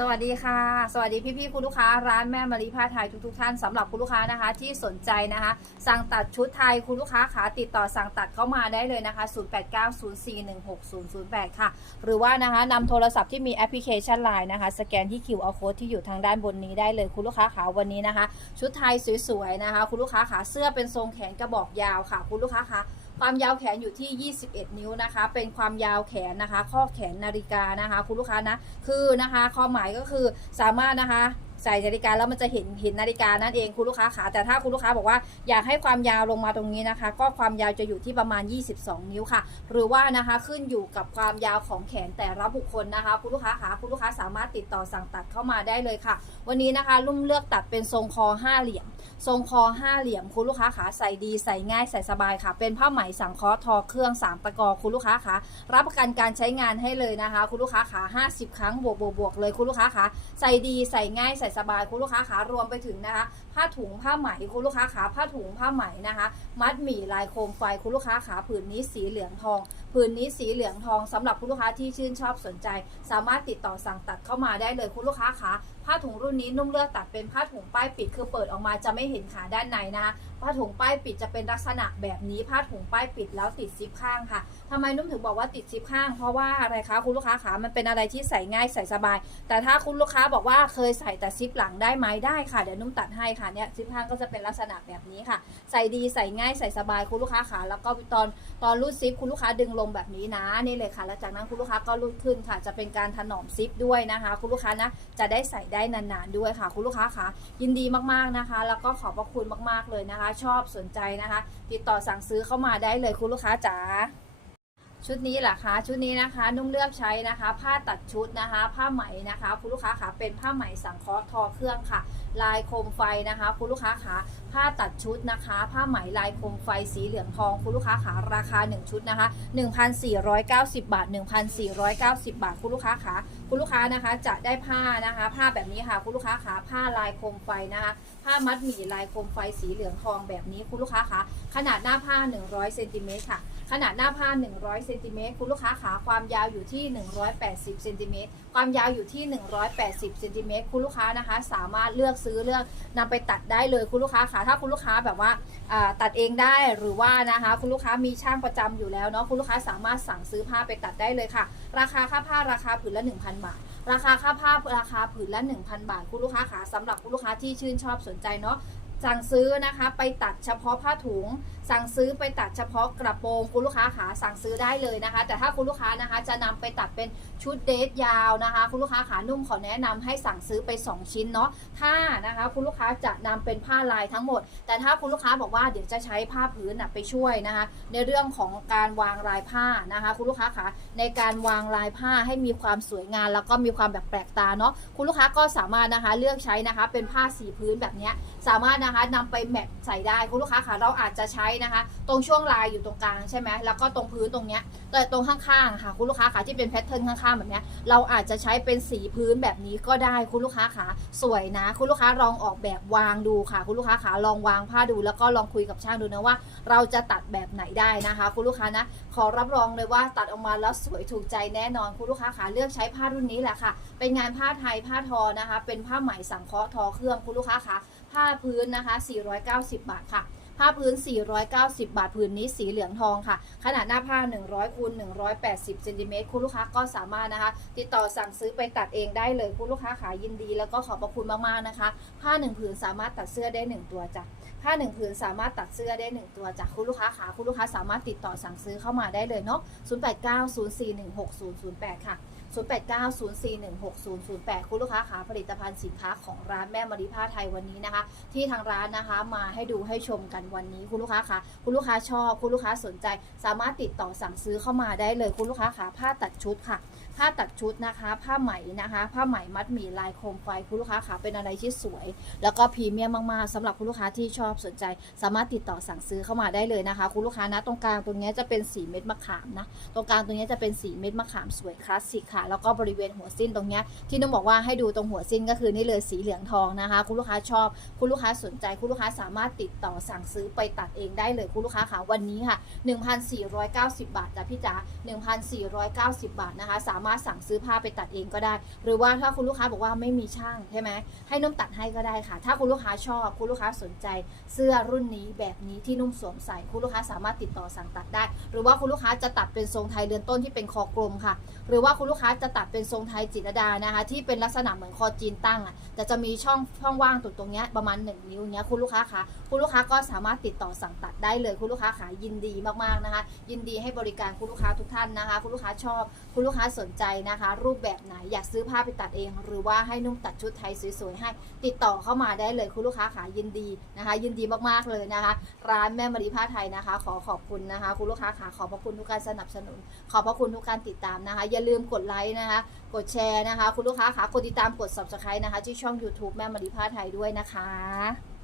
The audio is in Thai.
สวัสดีค่ะ สวัสดีพี่ๆคุณลูกค้าร้านแม่มารีผ้าไทยทุกๆท่านสำหรับคุณลูกค้านะคะ ที่สนใจนะคะ สั่งตัดชุดไทยคุณลูกค้าขาติดต่อสั่งตัดเข้ามาได้เลยนะคะ 0890416008 ค่ะ หรือว่านะคะนำโทรศัพท์ที่มีแอปพลิเคชัน Line นะคะ สแกนที่ QR code ที่อยู่ทางด้านบนนี้ได้เลยคุณลูกค้าขาวันนี้นะคะ ชุดไทยสวยๆนะคะ คุณลูกค้าขาเสื้อเป็นทรงแขนกระบอกยาวค่ะ คุณลูกค้าขา ความยาวแขนอยู่ที่ 21 นิ้วนะคะ เป็นความยาวแขนนะคะ ข้อแขนนาฬิกานะคะ คุณลูกค้านะ คือนะคะความหมายก็คือสามารถนะคะ ใส่นาฬิกาแล้วมันจะเห็นเห็นนาฬิกานั่นเองคุณลูกค้าขาแต่ถ้าคุณลูกค้าบอกว่าอยากให้ความยาวลงมาตรงนี้นะคะ ก็ความยาวจะอยู่ที่ประมาณ 22 นิ้วค่ะ หรือว่านะคะขึ้นอยู่กับความยาวของแขนแต่ละบุคคลนะคะ คุณลูกค้าขาคุณลูกค้าสามารถติดต่อสั่งตัดเข้ามาได้เลยค่ะ วันนี้นะคะลุ่มเลือกตัดเป็นทรงคอห้าเหลี่ยม ทรงคอห้าเหลี่ยม คุณลูกค้าขาใส่ดีใส่ง่ายใส่สบายค่ะ เป็นผ้าไหมสังเคราะห์ทอเครื่องสามตะกอคุณลูกค้าขารับประกันการใช้งานให้เลยนะคะ คุณลูกค้าขา50 ครั้งบวกบวกบวกเลยคุณลูกค้าขาใส่ดีใส่ง่ายใส่สบายคุณลูกค้าขารวมไปถึงนะคะ ผ้าถุงผ้าไหมคุณลูกค้าขาผ้าถุงผ้าไหมนะคะ มัดหมี่ลายโคมไฟคุณลูกค้าขาผืนนี้สีเหลืองทอง ผืนนี้สีเหลืองทองสำหรับคุณลูกค้าที่ชื่นชอบสนใจ สามารถติดต่อสั่งตัดเข้ามาได้เลยคุณลูกค้าขา ผ้าถุงรุ่นนี้นุ่มเลือกตัดเป็นผ้าถุงป้ายปิดคือเปิดออกมาจะไม่เห็นขาด้านในนะคะผ้าถุงป้ายปิดจะเป็นลักษณะแบบนี้ผ้าถุงป้ายปิดแล้วติดซิปข้างค่ะทำไมนุ่มถึงบอกว่าติดซิปข้าง เพราะว่าอะไรคะคุณลูกค้าขามันเป็นอะไรที่ใส่ง่ายใส่สบาย แต่ถ้าคุณลูกค้าบอกว่าเคยใส่แต่ซิปหลังได้ไหมได้ค่ะเดี๋ยวนุ่มตัดให้ค่ะเนี่ยซิปข้างก็จะเป็นลักษณะแบบนี้ค่ะ ใส่ดีใส่ง่ายใส่สบายคุณลูกค้าขาแล้วก็ตอนตอนรูดซิปคุณลูกค้าดึงลงแบบนี้นะนี่เลยค่ะ แล้วจากนั้นคุณลูกค้าก็รูดขึ้นค่ะ จะเป็นการถนอมซิปด้วยนะคะ คุณลูกค้านะจะได้ใส่ได้นานๆด้วยค่ะ คุณลูกค้าคะยินดีมากๆนะคะ แล้วก็ขอบพระคุณมากๆเลยนะคะ ชอบสนใจนะคะ ติดต่อสั่งซื้อเข้ามาได้เลยคุณลูกค้าจ๋า ชุดนี้เหรอคะชุดนี้นะคะ นุ่มเลือกใช้นะคะ ผ้าตัดชุดนะคะ ผ้าไหมนะคะ คุณลูกค้าขาเป็นผ้าไหมสังเคราะห์ทอเครื่องค่ะ ลายโคมไฟนะคะ คุณลูกค้าขาผ้าตัดชุดนะคะ ผ้าไหมลายโคมไฟสีเหลืองทอง คุณลูกค้าขาราคา 1 ชุดนะคะ 1,490 บาท 1,490 บาท คุณลูกค้าขาคุณลูกค้านะคะจะได้ผ้านะคะ ผ้าแบบนี้ค่ะคุณลูกค้าขาผ้าลายโคมไฟนะคะผ้ามัดหมี่ลายโคมไฟสีเหลืองทองแบบนี้คุณลูกค้าขาขนาดหน้าผ้า 100เซนติเมตรค่ะ ขนาดหน้าผ้า 100เซนติเมตรคุณลูกค้าขาความยาวอยู่ที่ 180เซนติเมตรความยาวอยู่ที่ 180เซนติเมตรคุณลูกค้านะคะ สามารถเลือกซื้อเลือกนำไปตัดได้เลยคุณลูกค้าขาถ้าคุณลูกค้าแบบว่าตัดเองได้หรือว่านะคะ คุณลูกค้ามีช่างประจำอยู่แล้วเนาะคุณลูกค้าสามารถสั่งซื้อผ้าไปตัดได้เลยค่ะ ราคาค่าผ้าราคาผืนละ 1,000 บาท ราคาค่าผ้าราคาผืนละ 1,000 บาท คุณลูกค้าขาสำหรับคุณลูกค้าที่ชื่นชอบสนใจเนาะสั่งซื้อนะคะไปตัดเฉพาะผ้าถุง สั่งซื้อไปตัดเฉพาะกระโปรงคุณลูกค้าขาสั่งซื้อได้เลยนะคะ แต่ถ้าคุณลูกค้านะคะจะนำไปตัดเป็นชุดเดทยาวนะคะ คุณลูกค้าขานุ่มขอแนะนำให้สั่งซื้อไป 2 ชิ้นเนาะถ้านะคะคุณลูกค้าจะนำเป็นผ้าลายทั้งหมด แต่ถ้าคุณลูกค้าบอกว่าเดี๋ยวจะใช้ผ้าพื้นนะไปช่วยนะคะ ในเรื่องของการวางลายผ้านะคะ คุณลูกค้าขาในการวางลายผ้าให้มีความสวยงามแล้วก็มีความแบบแปลกตาเนาะคุณลูกค้าก็สามารถนะคะเลือกใช้นะคะเป็นผ้าสีพื้นแบบนี้สามารถนะคะนำไปแมทใส่ได้คุณลูกค้าค่ะเราอาจจะใช้นะคะ ตรงช่วงลายอยู่ตรงกลางใช่ไหมแล้วก็ตรงพื้นตรงเนี้ยแต่ตรงข้างๆค่ะคุณลูกค้าค่ะที่เป็นแพทเทิร์นข้างๆแบบเนี้ยเราอาจจะใช้เป็นสีพื้นแบบนี้ก็ได้คุณลูกค้าค่ะสวยนะ คุณลูกค้าลองออกแบบวางดูค่ะ คุณลูกค้าค่ะลองวางผ้าดู แล้วก็ลองคุยกับช่างดูนะว่า เราจะตัดแบบไหนได้นะคะ คุณลูกค้านะขอรับรองเลยว่าตัดออกมาแล้วสวยถูกใจแน่นอนคุณลูกค้าค่ะเลือกใช้ผ้ารุ่นนี้แหละค่ะ เป็นงานผ้าไทยผ้าทอนะคะ เป็นผ้าไหมสังเคราะห์ทอเครื่องคุณลูกค้าค่ะผ้าพื้นนะคะ 490 บาทค่ะ ผ้าพื้น 490 บาทพื้นนี้สีเหลืองทองค่ะ ขนาดหน้าผ้า 100คูณ180เซนติเมตรคุณลูกค้าก็สามารถนะคะ ติดต่อสั่งซื้อไปตัดเองได้เลยคุณลูกค้าขายยินดี แล้วก็ขอบพระคุณมากๆนะคะ ผ้าหนึ่งผืนสามารถตัดเสื้อได้ 1 ตัวจ้ะผ้าหนึ่งผืนสามารถตัดเสื้อได้ 1 ตัวจากคุณลูกค้าขาคุณลูกค้าสามารถติดต่อสั่งซื้อเข้ามาได้เลยเนาะ0890416008 ค่ะ0890416008 คุณลูกค้าขาผลิตภัณฑ์สินค้าของร้านแม่มาริผ้าไทยวันนี้นะคะ ที่ทางร้านนะคะมาให้ดูให้ชมกันวันนี้คุณลูกค้าขาคุณลูกค้าชอบ คุณลูกค้าสนใจ สามารถติดต่อสั่งซื้อเข้ามาได้เลยคุณลูกค้าขาผ้าตัดชุดค่ะ ผ้าตัดชุดนะคะ ผ้าไหมนะคะ ผ้าไหมมัดหมี่ลายโคมไฟคุณลูกค้าขาเป็นอะไรที่สวย แล้วก็พรีเมียมมากๆสำหรับคุณลูกค้าที่ชอบสนใจ สามารถติดต่อสั่งซื้อเข้ามาได้เลยนะคะ คุณลูกค้านะตรงกลางตรงนี้จะเป็นสีเม็ดมะขามนะตรงกลางตรงนี้จะเป็นสีเม็ดมะขามสวยคลาสสิกค่ะแล้วก็บริเวณหัวสิ้นตรงเนี้ยที่น้องบอกว่าให้ดูตรงหัวสิ้นก็คือนี่เลยสีเหลืองทองนะคะ คุณลูกค้าชอบ คุณลูกค้าสนใจ คุณลูกค้าสามารถติดต่อสั่งซื้อไปตัดเองได้เลยคุณลูกค้าค่ะวันนี้ค่ะ 1,490 บาทจ้ะพี่จ๋า1,490 บาทนะคะสามารถามารถสั่งซื้อผ้าไปตัดเองก็ได้ หรือว่าถ้าคุณลูกค้าบอกว่าไม่มีช่างใช่ไหมให้นุ่มตัดให้ก็ได้ค่ะ ถ้าคุณลูกค้าชอบคุณลูกค้าสนใจเสื้อรุ่นนี้แบบนี้ที่นุ่มสวมใส่คุณลูกค้าสามารถติดต่อสั่งตัดได้ หรือว่าคุณลูกค้าจะตัดเป็นทรงไทยเรือนต้นที่เป็นคอกลมค่ะ หรือว่าคุณลูกค้าจะตัดเป็นทรงไทยจิตรดานะคะ ที่เป็นลักษณะเหมือนคอจีนตั้งอะแต่จะมีช่องช่องว่างตรงตรงนี้ประมาณ 1 นิ้วเนี้ยคุณลูกค้าคะคุณลูกค้าก็สามารถติดต่อสั่งตัดได้เลย คุณลูกค้าขายินดีมากๆนะคะ ยินดีให้บริการคุณลูกค้าทุกท่านนะคะ คุณลูกค้าชอบ คุณลูกค้าสนใจนะคะ รูปแบบไหนอยากซื้อผ้าไปตัดเอง หรือว่าให้นุ่มตัดชุดไทยสวยๆให้ติดต่อเข้ามาได้เลยคุณลูกค้าขายินดีนะคะ ยินดีมากๆเลยนะคะ ร้านแม่มารีผ้าไทยนะคะ ขอขอบคุณนะคะ คุณลูกค้าขาขอบพระคุณทุกการสนับสนุน ขอบพระคุณทุกการติดตามนะคะ อย่าลืมกดไลค์นะคะ กดแชร์นะคะ คุณลูกค้าขากดติดตามกด subscribe นะคะที่ช่อง YouTube แม่มารีผ้าไทยด้วยนะคะ